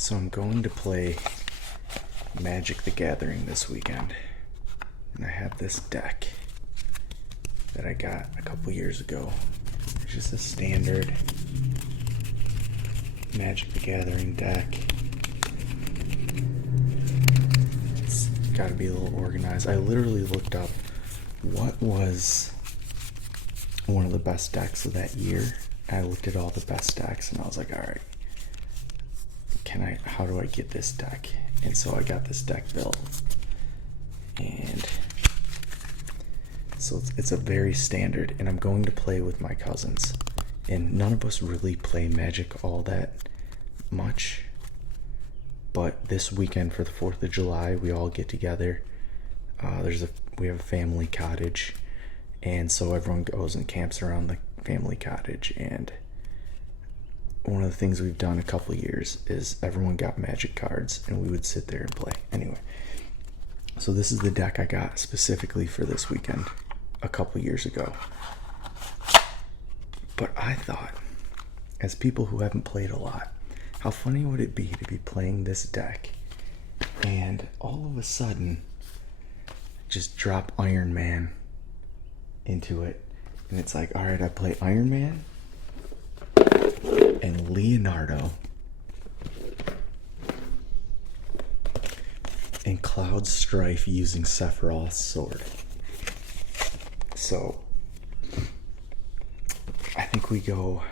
So I'm going to play Magic the Gathering this weekend. And I have this deck that I got a couple years ago. It's just a standard Magic the Gathering deck. It's got to be a little organized. I literally looked up what was one of the best decks of that year. I looked at all the best decks and I was like, all right, how do I get this deck? And so I got this deck built. And so it's a very standard, and I'm going to play with my cousins. And none of us really play Magic all that much. But this weekend for the 4th of July, we all get together. We have a family cottage, and so everyone goes and camps around the family cottage. And one of the things we've done a couple of years is everyone got Magic cards, and we would sit there and play. Anyway, so this is the deck I got specifically for this weekend a couple years ago. But I thought, as people who haven't played a lot, how funny would it be to be playing this deck and all of a sudden just drop Iron Man into it, and it's like, all right, I play Iron Man and Leonardo and Cloud Strife using Sephiroth's sword. So I think we go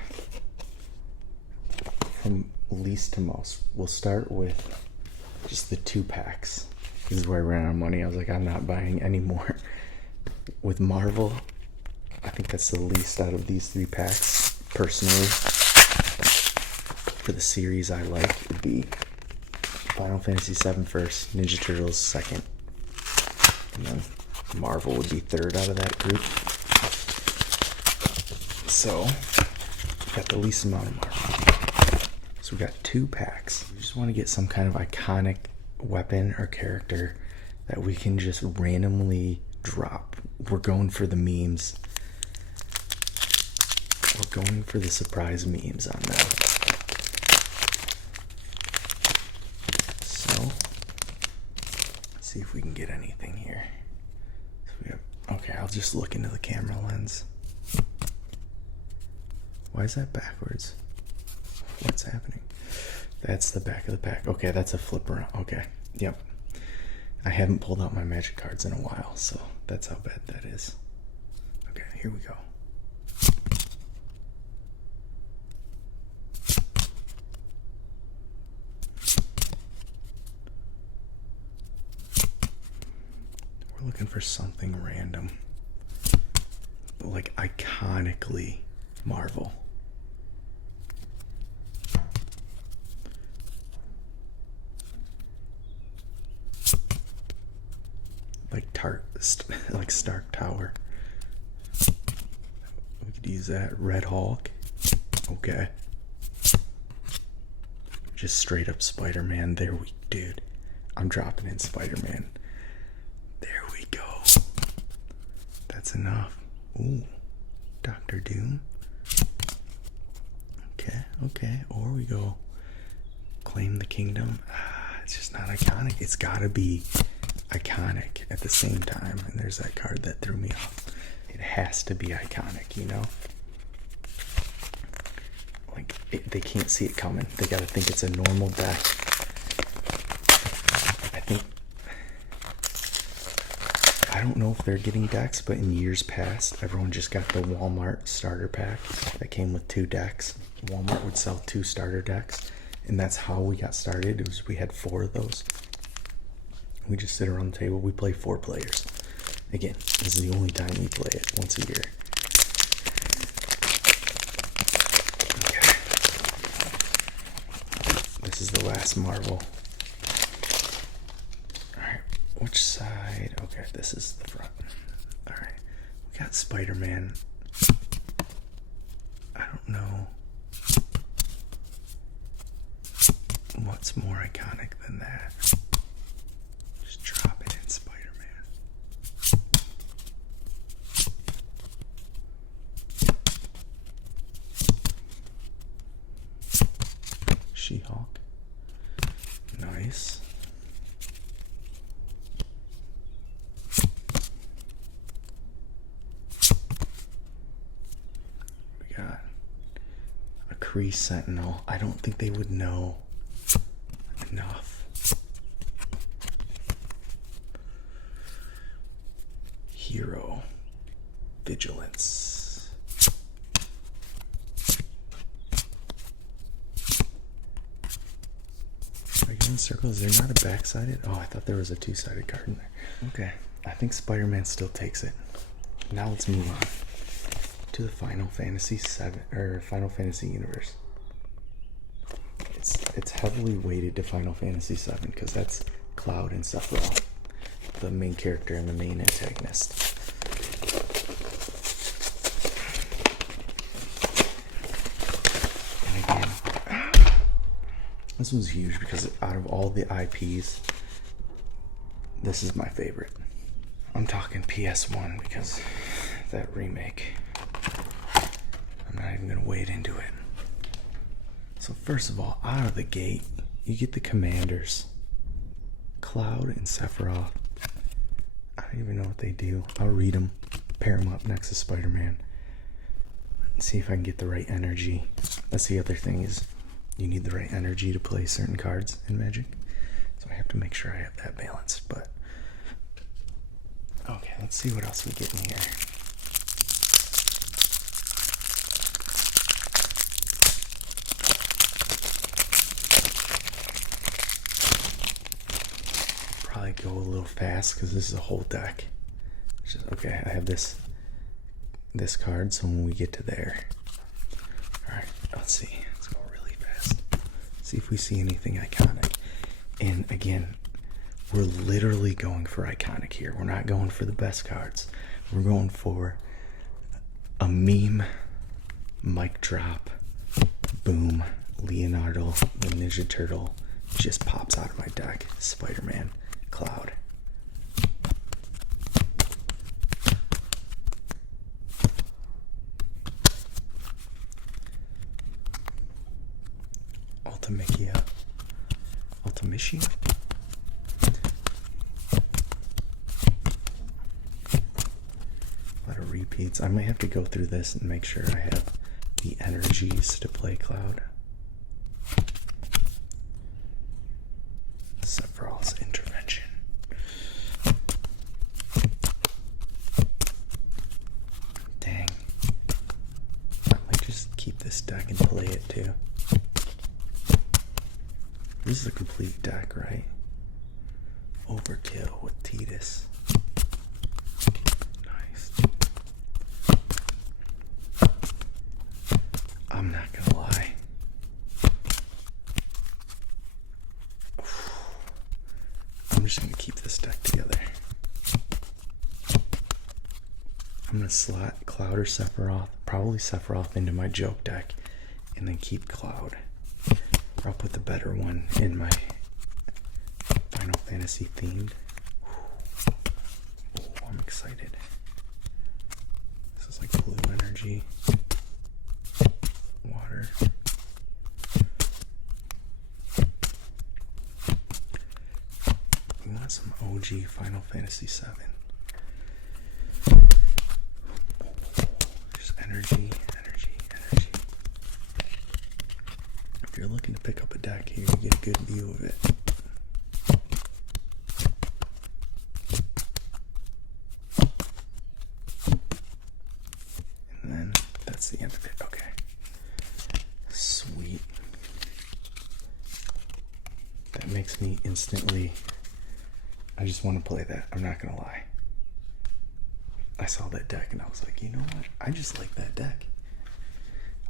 from least to most. We'll start with just the 2 packs. This is where I ran out of money. I was like, I'm not buying any more. With Marvel, I think that's the least out of these 3 packs. Personally, for the series I like, it would be Final Fantasy VII first, Ninja Turtles second, and then Marvel would be third out of that group. So, got the least amount of Marvel. So we got 2 packs. We just want to get some kind of iconic weapon or character that we can just randomly drop. We're going for the memes. We're going for the surprise memes on that. So, let's see if we can get anything here. Okay, I'll just look into the camera lens. Why is that backwards? What's happening? That's the back of the pack. Okay, that's a flip around. Okay, yep. I haven't pulled out my Magic cards in a while, so that's how bad that is. Okay, here we go. We're looking for something random, but like iconically Marvel. Like Stark Tower. We could use that. Red Hulk. Okay. Just straight up Spider-Man. Dude. I'm dropping in Spider-Man. There we go. That's enough. Ooh. Doctor Doom. Okay. Or we go Claim the Kingdom. It's just not iconic. It's gotta be iconic at the same time. And there's that card that threw me off. It has to be iconic, you know? Like, they can't see it coming. They gotta think it's a normal deck. I don't know if they're getting decks, but in years past, everyone just got the Walmart starter pack that came with 2 decks. Walmart would sell 2 starter decks, and that's how we got started. We had 4 of those. We just sit around the table. We play 4 players. Again, this is the only time we play it, once a year. Okay. This is the last Marvel. Alright, which side? Okay, this is the front. Alright, we got Spider-Man. I don't know what's more iconic than that. Just drop it in Spider-Man. She-Hulk. Nice. We got a Kree Sentinel. I don't think they would know enough. Hero. Vigilance. Again, circles, they're not a back-sided. Oh, I thought there was a two-sided card in there. Okay, I think Spider-Man still takes it. Now let's move on to the Final Fantasy 7 or Final Fantasy universe. It's heavily weighted to Final Fantasy 7 because that's Cloud and Sephiroth, the main character and the main antagonist. And again, this was huge because out of all the IPs, this is my favorite. I'm talking PS1 because that remake, I'm not even gonna wade into it. So first of all, out of the gate, you get the commanders, Cloud and Sephiroth. I don't even know what they do. I'll read them, pair them up next to Spider-Man, and see if I can get the right energy. That's the other thing, is you need the right energy to play certain cards in Magic. So I have to make sure I have that balance. But okay, let's see what else we get in here. Probably go a little fast because this is a whole deck. Okay, I have this card, so when we get to there. Alright, let's see. Let's go really fast. See if we see anything iconic. And again, we're literally going for iconic here. We're not going for the best cards. We're going for a meme, mic drop, boom, Leonardo, the Ninja Turtle just pops out of my deck. Spider-Man, Cloud. Ultimisia? A lot of repeats. I might have to go through this and make sure I have the energies to play Cloud. Sephiroth's intervention. Dang. I might just keep this deck and play it too. This is a complete deck, right? Overkill with Tidus. Nice. I'm not gonna lie. I'm just gonna keep this deck together. I'm gonna slot Cloud or Sephiroth, probably Sephiroth, into my joke deck, and then keep Cloud. Or I'll put the better one in my Final Fantasy themed. Oh, I'm excited. This is like blue energy. Water. We want some OG Final Fantasy 7. Just energy. If you're looking to pick up a deck here, you get a good view of it. And then that's the end of it. Okay. Sweet. That makes me instantly, I just want to play that. I'm not going to lie. I saw that deck and I was like, you know what? I just like that deck.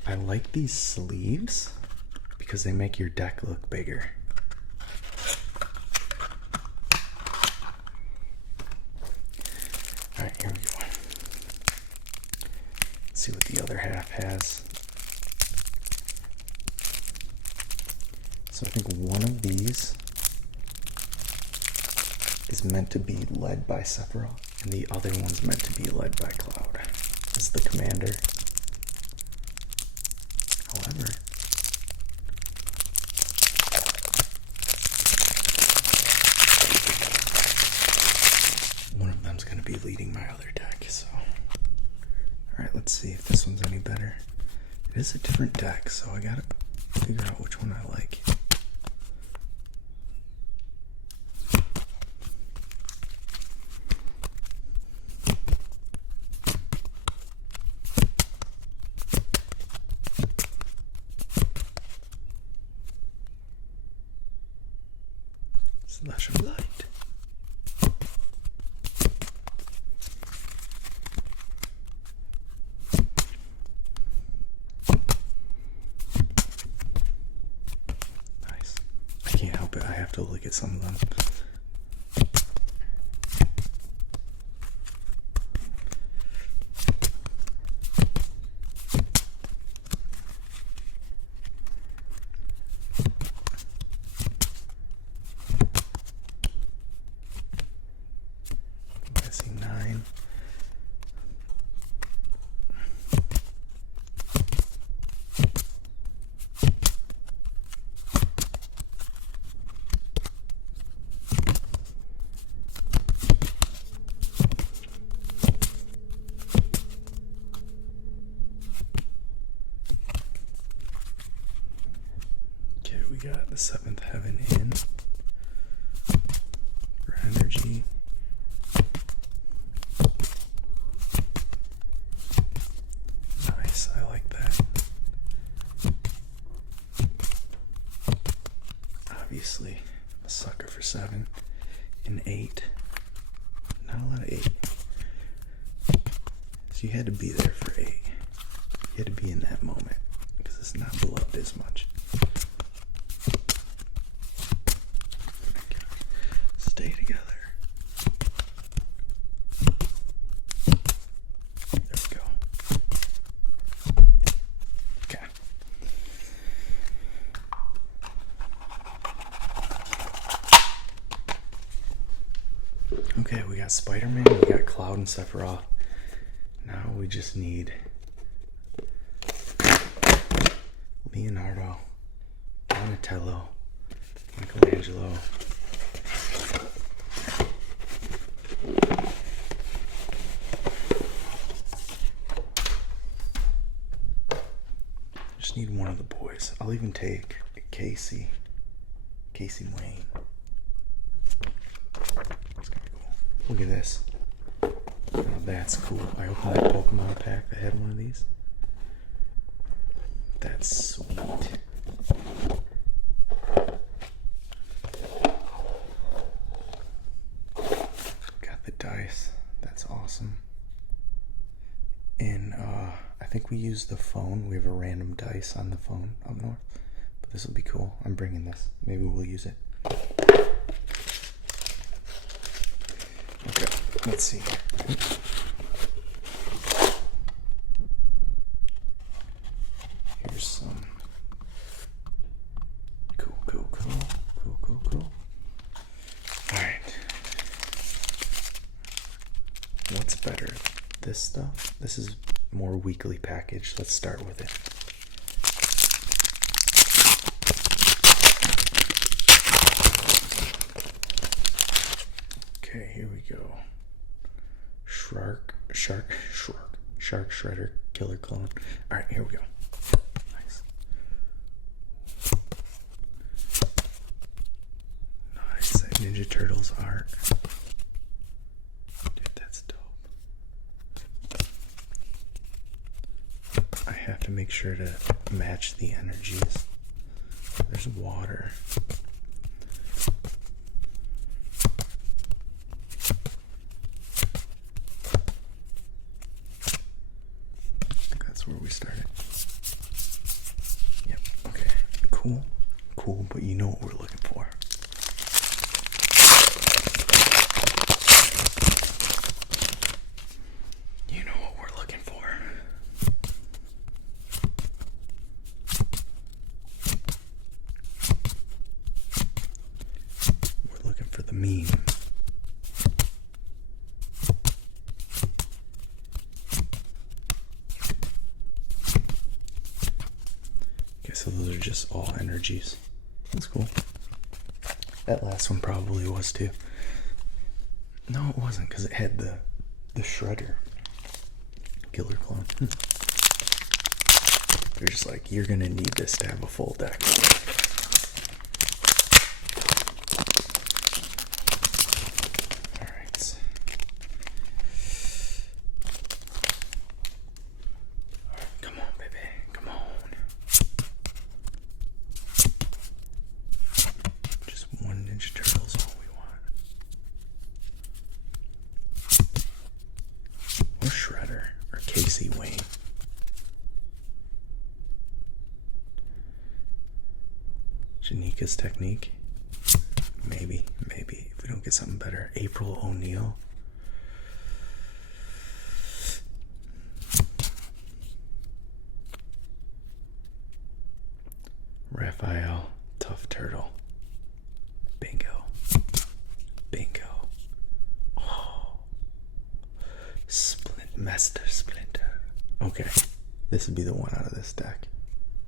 I like these sleeves because they make your deck look bigger. Alright, here we go. Let's see what the other half has. So I think one of these is meant to be led by Sephiroth, and the other one's meant to be led by Cloud as the commander. However, deleting my other deck, so. Alright, let's see if this one's any better. It is a different deck, so I gotta figure out which one I like. Slash of light. Nice. I can't help it. I have to look at some of them. We got the seventh heaven in for energy. Nice, I like that. Obviously, I'm a sucker for 7 and 8. Not a lot of 8. So you had to be there for 8. You had to be in that moment because it's not beloved as much. Stay together. There we go. Okay. Okay, we got Spider-Man, we got Cloud and Sephiroth. Now we just need Leonardo, Donatello, Michelangelo. Just need one of the boys. I'll even take Casey Wayne. That's kind of cool. Look at this. Oh, that's cool. I opened that Pokemon pack that had one of these. That's sweet. Got the dice. That's awesome. And I think we use the phone. We have a random dice on the phone up north. But this will be cool. I'm bringing this. Maybe we'll use it. Okay, let's see. Here's some cool. Alright. What's better? This stuff? This is more weekly package. Let's start with it. Okay, here we go. Shark Shredder Killer Clone. Alright, here we go. Nice. Nice, that Ninja Turtles art. Dude, that's dope. I have to make sure to match the energies. There's water. Where we started. Yep, okay. Cool, but you know what we're looking for. You know what we're looking for. We're looking for the meme. So those are just all energies. That's cool. That last one probably was too. No, it wasn't, because it had the The Shredder. Killer Clone. They're just like, you're gonna need this to have a full deck. Alright. Come on, baby. Come on. Just one Ninja Turtle's all we want. Or Shredder. Or Casey Wayne. Janika's Technique. Maybe. If we don't get something better. April O'Neil. Raphael Tough Turtle. Bingo. Oh. Master Splinter. Okay. This would be the one out of this deck.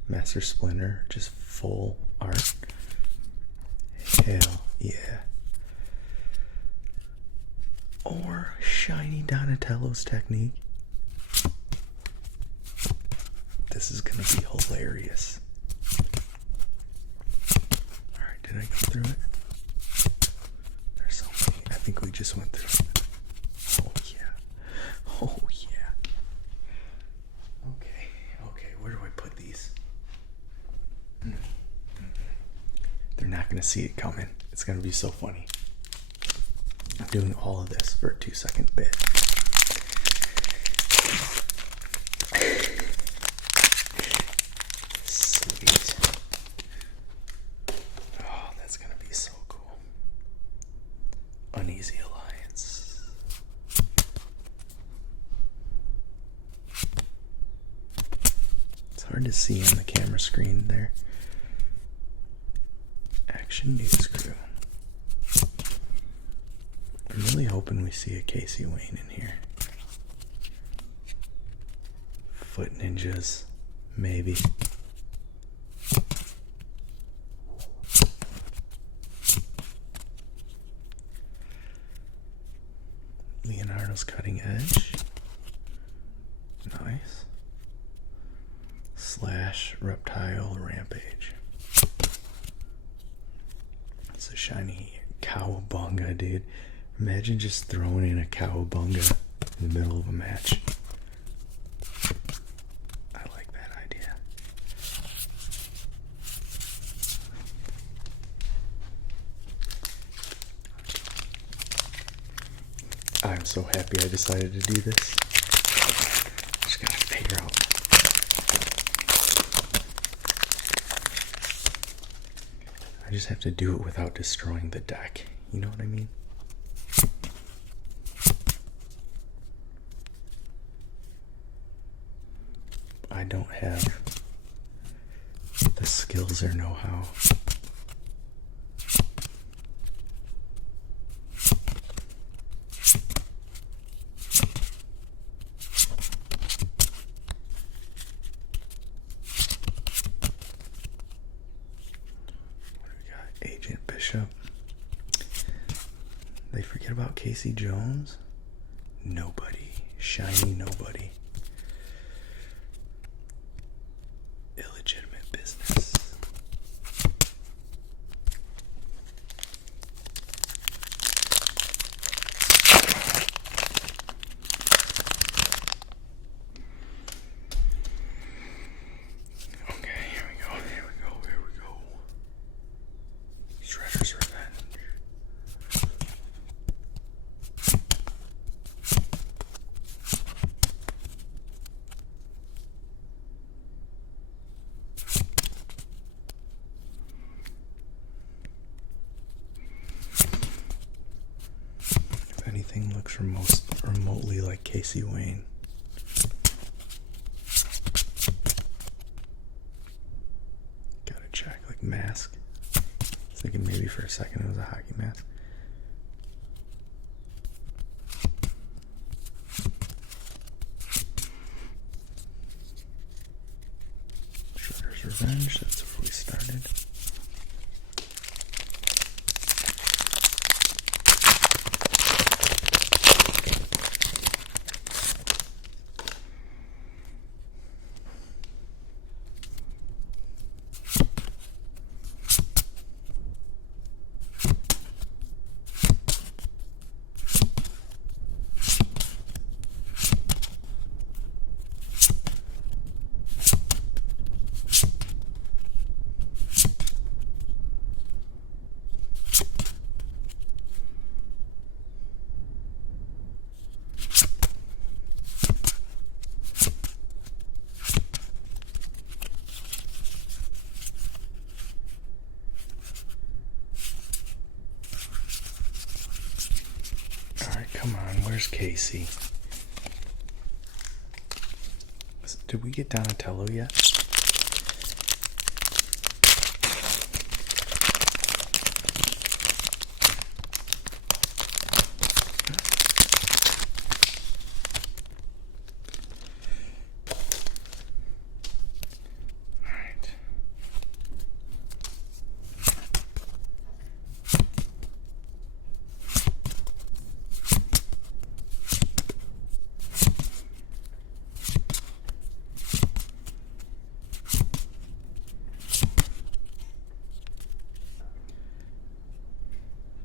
Master Splinter. Just full art. Hell yeah. Or Shiny Donatello's Technique. This is gonna be hilarious. Alright, did I go through it? There's so many. I think we just went through it. Oh yeah. Okay, where do I put these? They're not gonna see it coming. It's gonna be so funny. I'm doing all of this for a 2-second bit. Sweet. Oh, that's gonna be so cool. Uneasy Alliance. It's hard to see on the camera screen there. Action News Crew. I'm really hoping we see a Casey Wayne in here. Foot Ninjas, maybe. Leonardo's Cutting Edge. Nice. Slash Reptile Rampage. It's a shiny Cowabunga, dude. Imagine just throwing in a Cowabunga in the middle of a match. I like that idea. I'm so happy I decided to do this. Just gotta figure out. I just have to do it without destroying the deck. You know what I mean? I don't have the skills or know-how. What do we got? Agent Bishop. They forget about Casey Jones? Nobody. Shiny nobody. Illegitimate business. Okay, here we go. Shredder's Revenge. If anything looks remotely like Casey Wayne. Gotta check, like mask. I was thinking maybe for a second it was a hockey mask. Shredder's Revenge, that's where we started. Come on, where's Casey? Did we get Donatello yet?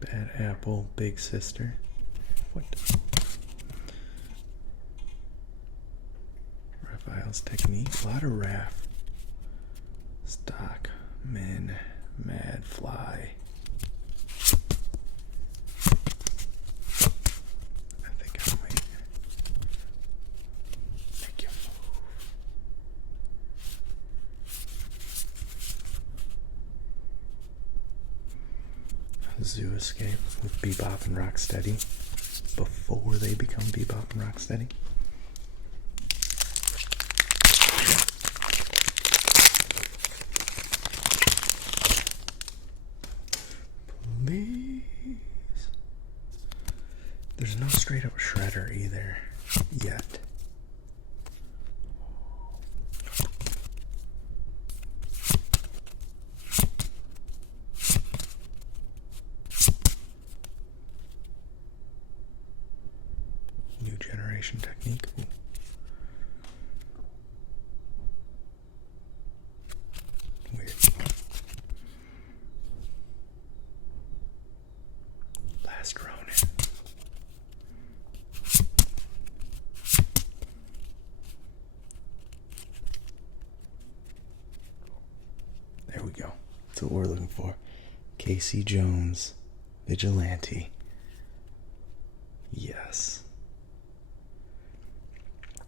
Bad apple, big sister. What? Raphael's technique. A lot of Raph. Stock, Min, Mad, Fly. I think I might make you move. Zoo Escape with Bebop and Rocksteady before they become Bebop and Rocksteady. Please. There's no straight up Shredder either yet. New generation technique. Ooh. Weird. Last Ronin. There we go. That's what we're looking for. Casey Jones, Vigilante. Yes.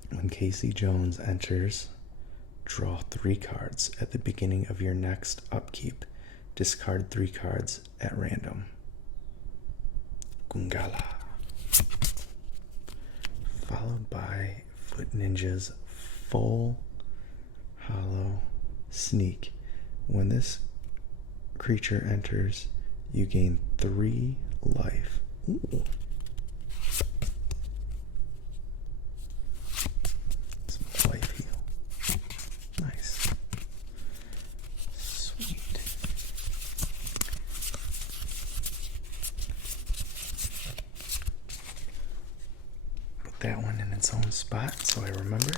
When Casey Jones enters, draw 3 cards at the beginning of your next upkeep. Discard 3 cards at random. Gungala. Followed by Foot Ninja's Full Hollow Sneak. When this creature enters, you gain 3 life. Ooh. Some life heal. Nice. Sweet. Put that one in its own spot so I remember.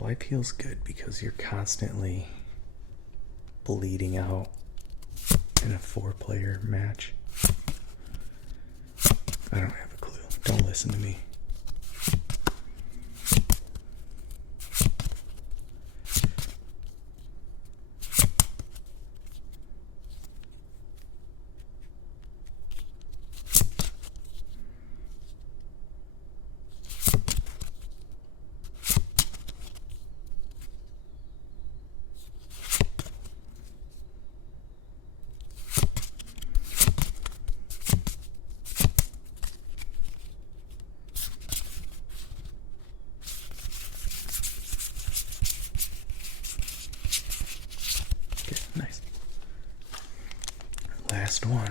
Life heal's good because you're constantly bleeding out in a 4-player match. I don't have a clue. Don't listen to me. Nice. Last one.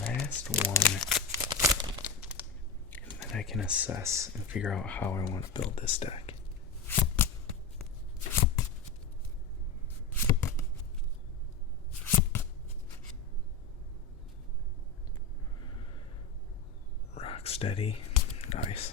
Last one. And then I can assess and figure out how I want to build this deck. Rocksteady. Nice.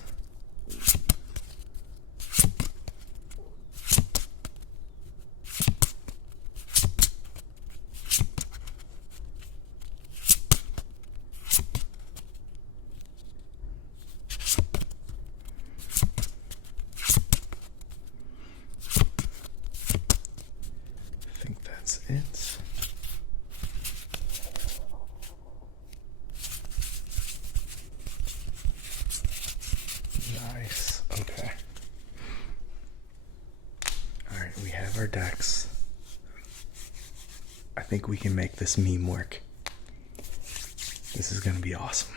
I think that's it. Nice. Okay. our decks, I think we can make this meme work. This is gonna be awesome.